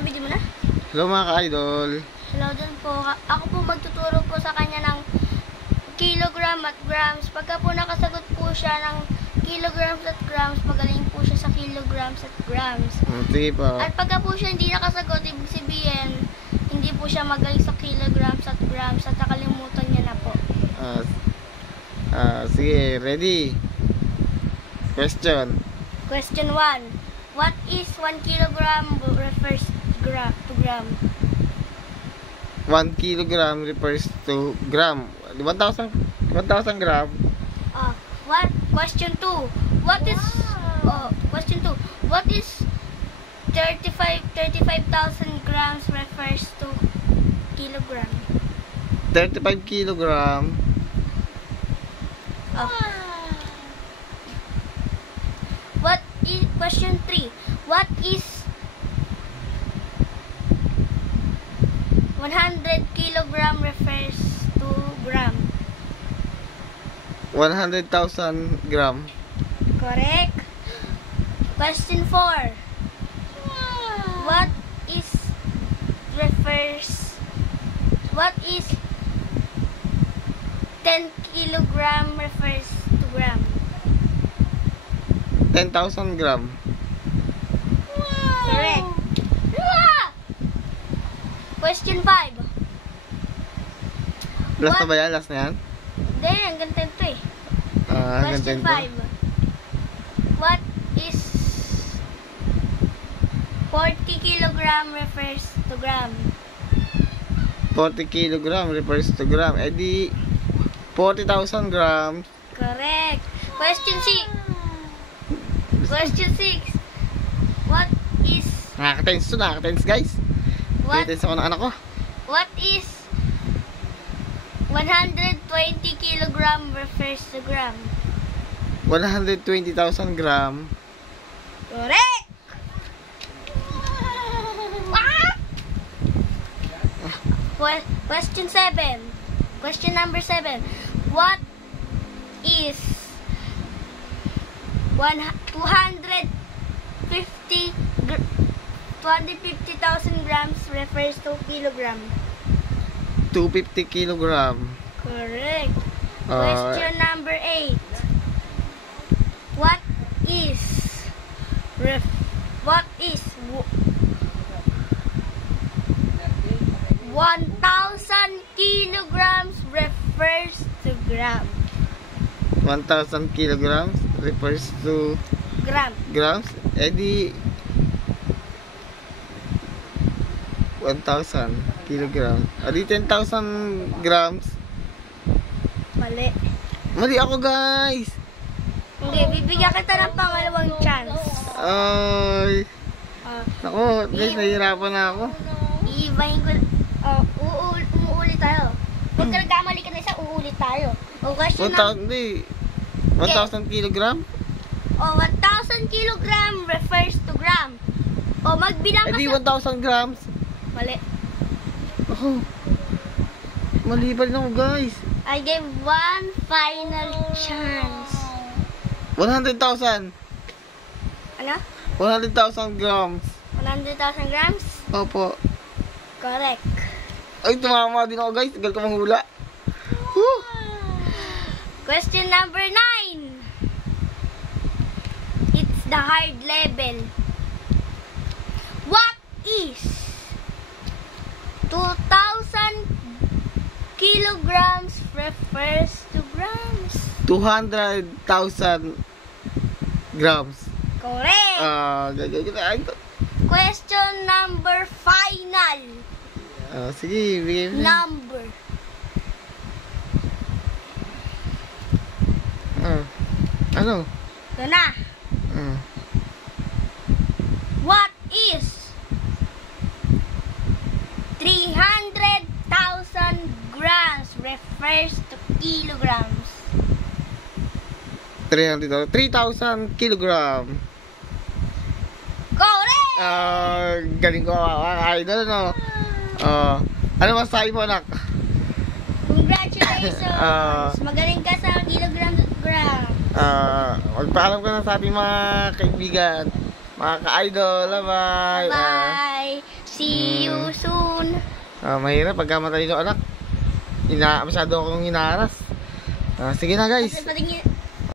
Nabidyo mo na? Hello mga ka-idol. Hello din po. Ako po magtuturo po sa kanya ng kilogram at grams. Pagka po nakasagot po siya ng kilograms at grams, magaling po siya sa kilograms at grams. Sige po. At pagka po siya hindi nakasagot, ibig sabihin, hindi po siya magaling sa kilograms at grams at nakalimutan niya na po. Sige, ready? Question. Question 1. What is 1 kilogram refers to gram? 1 kilogram refers to gram. 1,000 gram. Question 2. What is question 2. What is 35,000 grams refers to kilogram? 35 kilogram. What is question 3? What is 100 kilogram refers to gram? 100,000 gram. Correct. Question 4. What is 10 kilogram refers to gram? 10,000 gram. Correct. Question 5. Last na ba yan? Last na yan? Hindi, hanggang 10 to eh. Question Question 5. What is 40 kilogram refers to gram? 40 kilogram refers to gram. Eh di 40,000 grams. Correct. Question 6. Question 6. What is Nakaka-tense to, nakaka-tense guys. Tense ako ng anak ko. What is 120 kilogram refers to gram? 120,000 gram. Correct. Question 7. Question number 7. What is 250,000 grams refers to kilogram? 250 kilogram. Correct. Question number 8. What is 1,000 kilograms refers to gram? 1,000 kilograms refers to grams. Eh di 1,000 kilograms. Di 10,000 grams. Mali. Mali ako guys. Hindi, bibigyan kita ng pangalawang chance. Ay. Ako, guys, nahihirapan na ako. Iibahin ko. Uulit tayo. Kung nagkamali ka na isa, uulit tayo. O, question 1,000 kilogram? 1,000 kilogram refers to gram. O, magbilang ka Eh di sa... 1,000 grams. Mali. Oh. Mali pa rin ako guys. I gave one final chance. 100,000. Ano? 100,000 grams. 100,000 grams? Opo. Correct. Ay, tumama din ako guys. Tagal ko manghula. Woo! Question number 9. It's the hard level. What is 2,000 kilograms refers to grams? 200,000 grams. Correct. Question number final. Sige, bigay mo. Number. Ano? Ito na. What is 300,000 grams refers to kilograms? 3,000 kilogram. Correct! Galing ko idol, no? Ano masabi mo, anak? Congratulations! Magaling ka sa kilograms at grams. Magpaalam ka na sa ating mga kaibigan, mga ka-idol. Bye-bye. Bye! Mahirap pagka matalino anak. Masyado akong hinaharas. Sige na guys. Kasi patingin,